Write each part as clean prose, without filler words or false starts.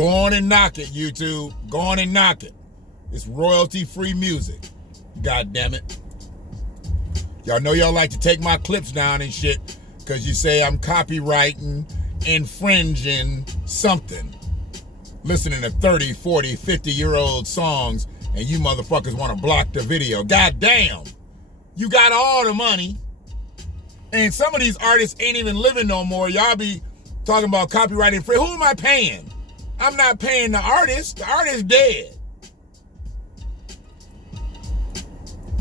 Go on and knock it, YouTube. Go on and knock it. It's royalty-free music. God damn it. Y'all know y'all like to take my clips down and shit because you say I'm copywriting, infringing something. Listening to 30, 40, 50-year-old songs and you motherfuckers want to block the video. God damn. You got all the money. And some of these artists ain't even living no more. Y'all be talking about copyright infringement. Who am I paying? I'm not paying the artist. The artist dead.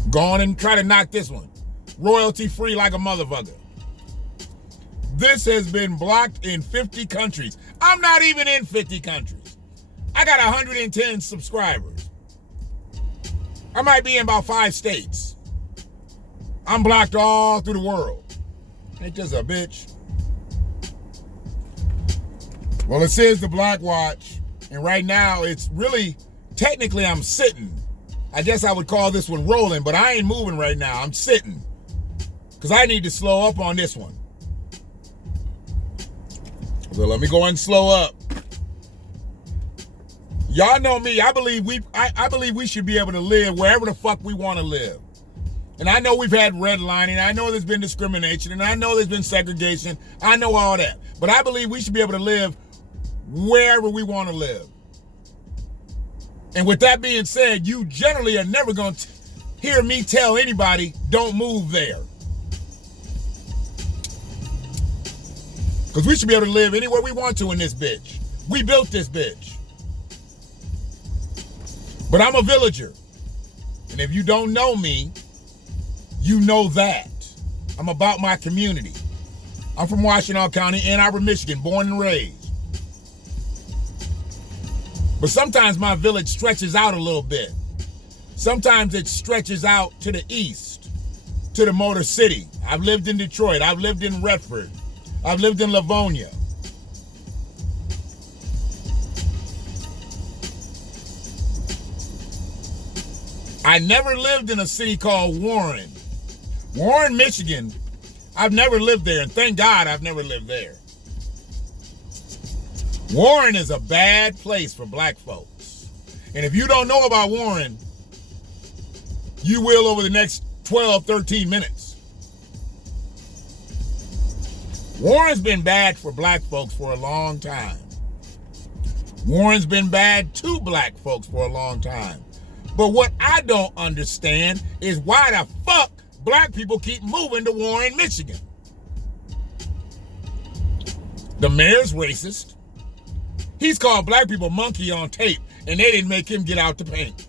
Go on and try to knock this one. Royalty free like a motherfucker. This has been blocked in 50 countries. I'm not even in 50 countries. I got 110 subscribers. I might be in about 5 states. I'm blocked all through the world. Ain't just a bitch. Well, it says the BlackWatch, and right now it's really, technically I'm sitting. I guess I would call this one rolling, but I ain't moving right now. I'm sitting. Because I need to slow up on this one. So let me go and slow up. Y'all know me. I believe we should be able to live wherever the fuck we want to live. And I know we've had redlining. I know there's been discrimination. And I know there's been segregation. I know all that. But I believe we should be able to live wherever we want to live. And with that being said, you generally are never going to hear me tell anybody, don't move there. Because we should be able to live anywhere we want to in this bitch. We built this bitch. But I'm a villager. And if you don't know me, you know that. I'm about my community. I'm from Washtenaw County, Ann Arbor, Michigan, born and raised. But sometimes my village stretches out a little bit. Sometimes it stretches out to the east, to the Motor City. I've lived in Detroit. I've lived in Redford. I've lived in Livonia. I never lived in a city called Warren. Warren, Michigan. I've never lived there, and thank God I've never lived there. Warren is a bad place for black folks. And if you don't know about Warren, you will over the next 12, 13 minutes. Warren's been bad for black folks for a long time. Warren's been bad to black folks for a long time. But what I don't understand is why the fuck black people keep moving to Warren, Michigan. The mayor's racist. He's called black people monkey on tape, and they didn't make him get out the paint.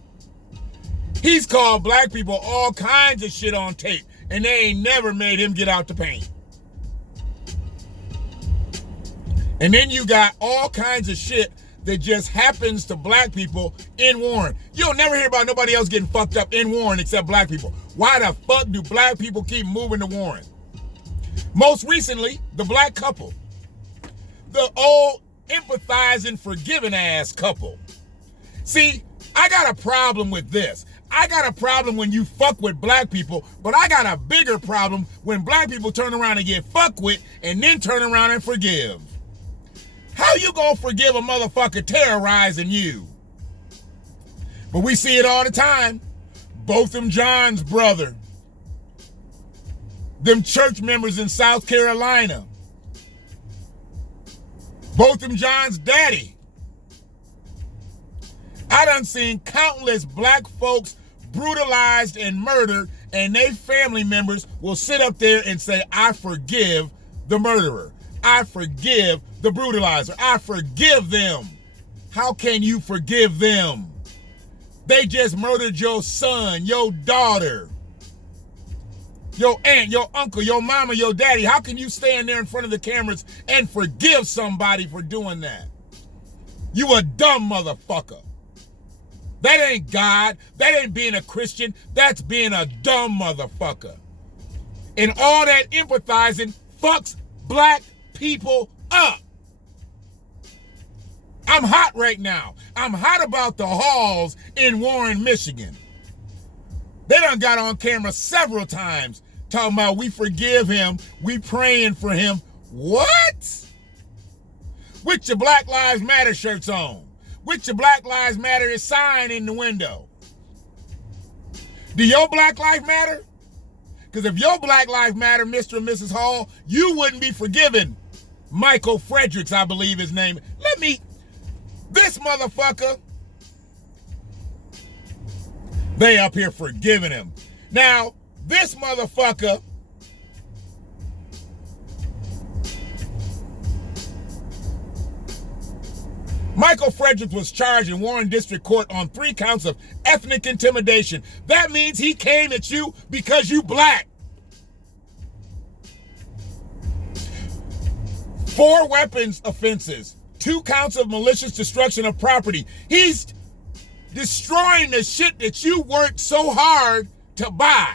He's called black people all kinds of shit on tape, and they ain't never made him get out the paint. And then you got all kinds of shit that just happens to black people in Warren. You'll never hear about nobody else getting fucked up in Warren except black people. Why the fuck do black people keep moving to Warren? Most recently, the black couple. The old empathizing, forgiving ass couple. See, I got a problem with this. I got a problem when you fuck with black people, but I got a bigger problem when black people turn around and get fucked with and then turn around and forgive. How you gonna forgive a motherfucker terrorizing you? But we see it all the time. Botham Jean's brother. Them church members in South Carolina. Botham Jean's daddy. I done seen countless black folks brutalized and murdered, and they family members will sit up there and say, I forgive the murderer. I forgive the brutalizer. I forgive them. How can you forgive them? They just murdered your son, your daughter, your aunt, your uncle, your mama, your daddy. How can you stand there in front of the cameras and forgive somebody for doing that? You a dumb motherfucker. That ain't God. That ain't being a Christian. That's being a dumb motherfucker. And all that empathizing fucks black people up. I'm hot right now. I'm hot about the halls in Warren, Michigan. They done got on camera several times talking about we forgive him, we praying for him. What? with your Black Lives Matter shirts on, with your Black Lives Matter sign in the window. Do your Black Lives matter? Because if your Black Lives Matter, Mr. and Mrs. Hall, you wouldn't be forgiving Michael Fredericks, I believe his name. This motherfucker, they up here forgiving him. Now, this motherfucker, Michael Fredericks was charged in Warren District Court on 3 counts of ethnic intimidation. That means he came at you because you black. 4 weapons offenses, 2 counts of malicious destruction of property. He's destroying the shit that you worked so hard to buy.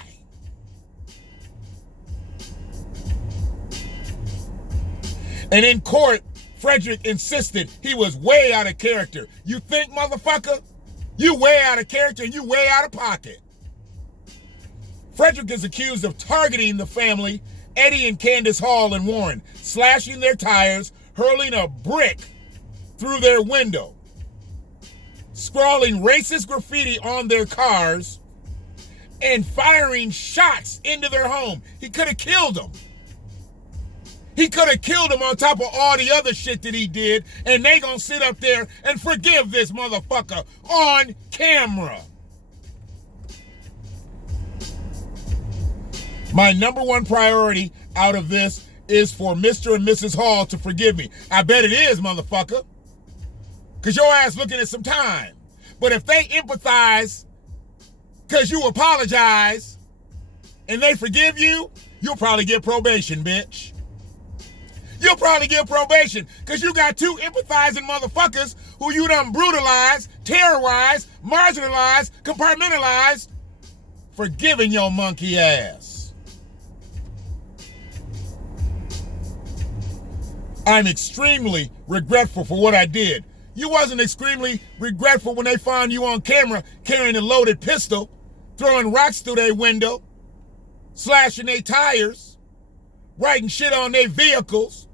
And in court, Frederick insisted he was way out of character. You think, motherfucker? You way out of character and you way out of pocket. Frederick is accused of targeting the family, Eddie and Candace Hall in Warren, slashing their tires, hurling a brick through their window, scrawling racist graffiti on their cars, and firing shots into their home. He could have killed them. He could have killed him on top of all the other shit that he did, and they gonna sit up there and forgive this motherfucker on camera. My number 1 priority out of this is for Mr. and Mrs. Hall to forgive me. I bet it is, motherfucker. Because your ass looking at some time. But if they empathize because you apologize and they forgive you, you'll probably get probation, bitch. You'll probably get probation because you got 2 empathizing motherfuckers who you done brutalized, terrorized, marginalized, compartmentalized, forgiving your monkey ass. I'm extremely regretful for what I did. You wasn't extremely regretful when they found you on camera carrying a loaded pistol, throwing rocks through their window, slashing their tires, writing shit on their vehicles.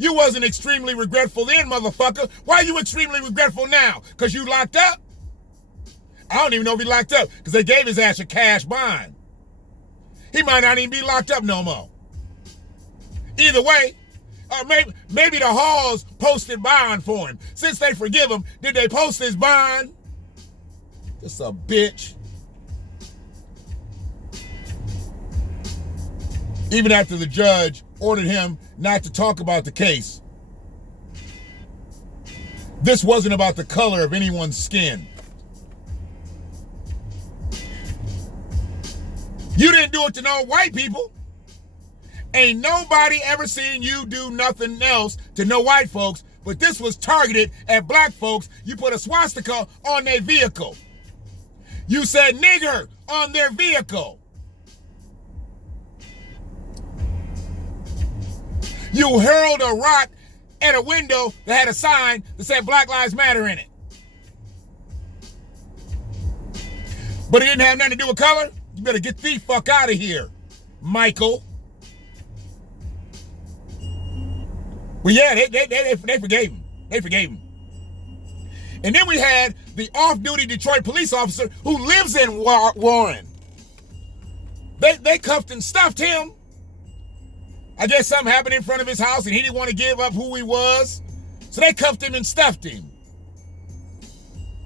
You wasn't extremely regretful then, motherfucker. Why are you extremely regretful now? Because you locked up? I don't even know if he locked up because they gave his ass a cash bond. He might not even be locked up no more. Either way, maybe the Halls posted bond for him. Since they forgive him, did they post his bond? Just a bitch. Even after the judge ordered him not to talk about the case, this wasn't about the color of anyone's skin. You didn't do it to no white people. Ain't nobody ever seen you do nothing else to no white folks, but this was targeted at black folks. You put a swastika on their vehicle. You said nigger on their vehicle. You hurled a rock at a window that had a sign that said Black Lives Matter in it. But it didn't have nothing to do with color? You better get the fuck out of here, Michael. Well, yeah, they forgave him. They forgave him. And then we had the off-duty Detroit police officer who lives in Warren. They cuffed and stuffed him. I guess something happened in front of his house and he didn't want to give up who he was. So they cuffed him and stuffed him.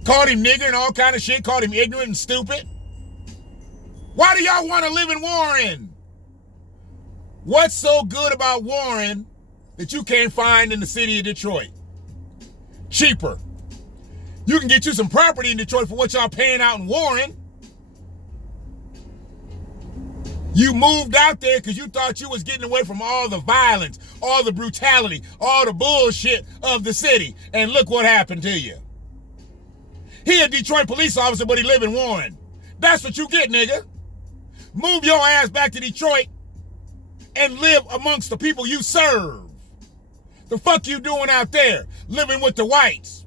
Called him nigger and all kind of shit. Called him ignorant and stupid. Why do y'all want to live in Warren? What's so good about Warren that you can't find in the city of Detroit? Cheaper. You can get you some property in Detroit for what y'all paying out in Warren. You moved out there because you thought you was getting away from all the violence, all the brutality, all the bullshit of the city. And look what happened to you. He a Detroit police officer, but he live in Warren. That's what you get, nigga. Move your ass back to Detroit and live amongst the people you serve. The fuck you doing out there, living with the whites?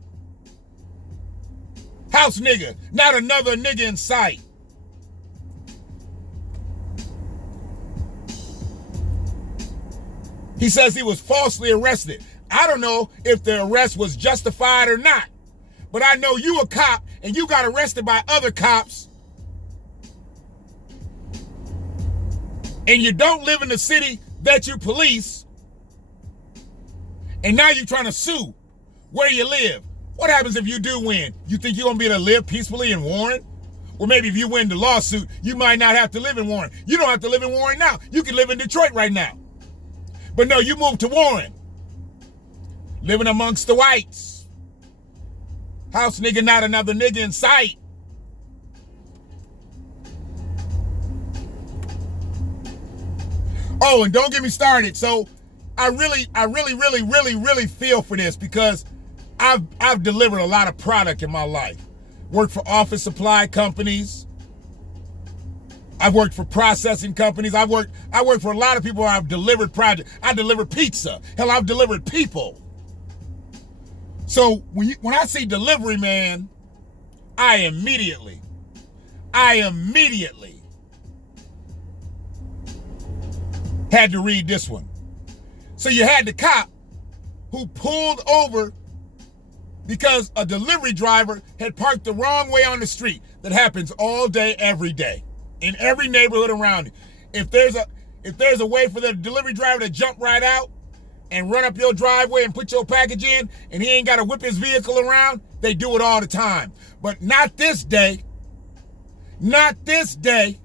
House nigga, not another nigga in sight. He says he was falsely arrested. I don't know if the arrest was justified or not, but I know you a cop and you got arrested by other cops and you don't live in the city that you police, and now you're trying to sue where you live. What happens if you do win? You think you're going to be able to live peacefully in Warren? Or maybe if you win the lawsuit, you might not have to live in Warren. You don't have to live in Warren now. You can live in Detroit right now. But no, you moved to Warren. Living amongst the whites. House nigga, not another nigga in sight. Oh, and don't get me started. So I really feel for this, because I've delivered a lot of product in my life. Worked for office supply companies. I've worked for processing companies. I worked for a lot of people where I've delivered projects. I delivered pizza. Hell, I've delivered people. So when I see delivery man, I immediately had to read this one. So you had the cop who pulled over because a delivery driver had parked the wrong way on the street. That happens all day, every day, in every neighborhood around you. If there's a way for the delivery driver to jump right out and run up your driveway and put your package in, and he ain't got to whip his vehicle around, they do it all the time. But not this day. Not this day.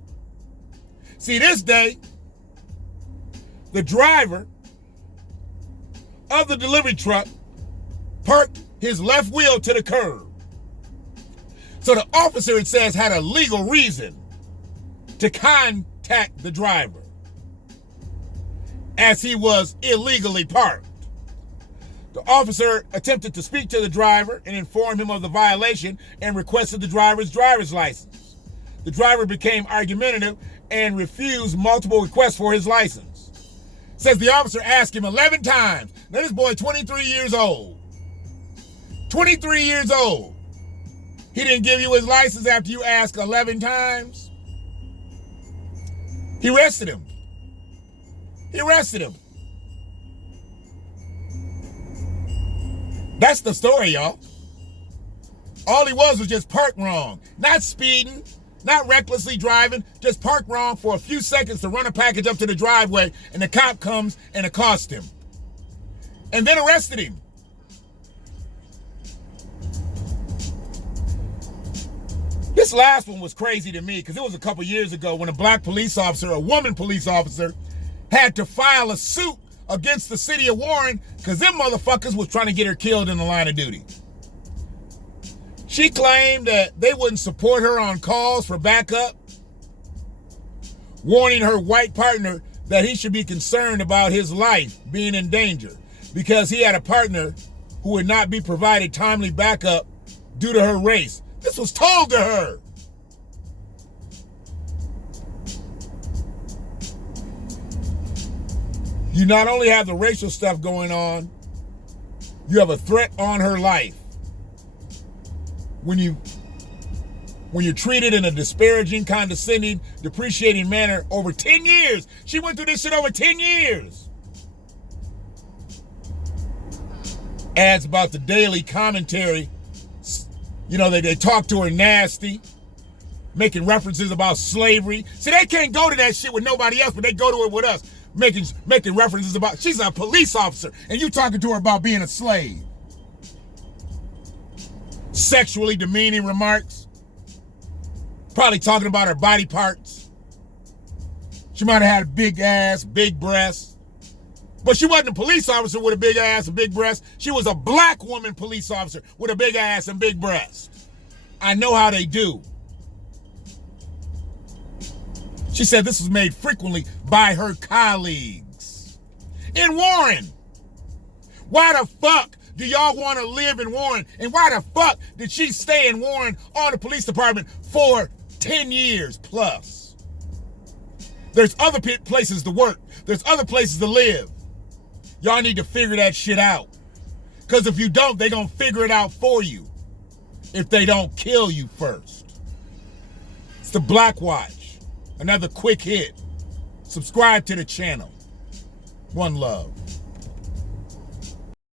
See, this day, the driver of the delivery truck parked his left wheel to the curb. So the officer, it says, had a legal reason to contact the driver, as he was illegally parked. The officer attempted to speak to the driver and inform him of the violation and requested the driver's license. The driver became argumentative and refused multiple requests for his license. Says the officer asked him 11 times. Now this boy 23 years old. 23 years old. He didn't give you his license after you asked 11 times. He arrested him. That's the story, y'all. All he was just parked wrong. Not speeding, not recklessly driving, just parked wrong for a few seconds to run a package up to the driveway, and the cop comes and accosts him. And then arrested him. This last one was crazy to me, because it was a couple years ago when a black police officer, a woman police officer, had to file a suit against the city of Warren because them motherfuckers was trying to get her killed in the line of duty. She claimed that they wouldn't support her on calls for backup, warning her white partner that he should be concerned about his life being in danger because he had a partner who would not be provided timely backup due to her race. This was told to her. You not only have the racial stuff going on, you have a threat on her life. When you're treated in a disparaging, condescending, depreciating manner over 10 years. She went through this shit over 10 years. Ads about the daily commentary. You know, they talk to her nasty, making references about slavery. See, they can't go to that shit with nobody else, but they go to it with us, making references about, she's a police officer, and you talking to her about being a slave. Sexually demeaning remarks. Probably talking about her body parts. She might have had a big ass, big breasts. But she wasn't a police officer with a big ass and big breasts. She was a black woman police officer with a big ass and big breasts. I know how they do. She said this was made frequently by her colleagues. In Warren. Why the fuck do y'all want to live in Warren? And why the fuck did she stay in Warren on the police department for 10 years plus? There's other places to work. There's other places to live. Y'all need to figure that shit out. Because if you don't, they're going to figure it out for you. If they don't kill you first. It's the BlackWatch. Another quick hit. Subscribe to the channel. One love.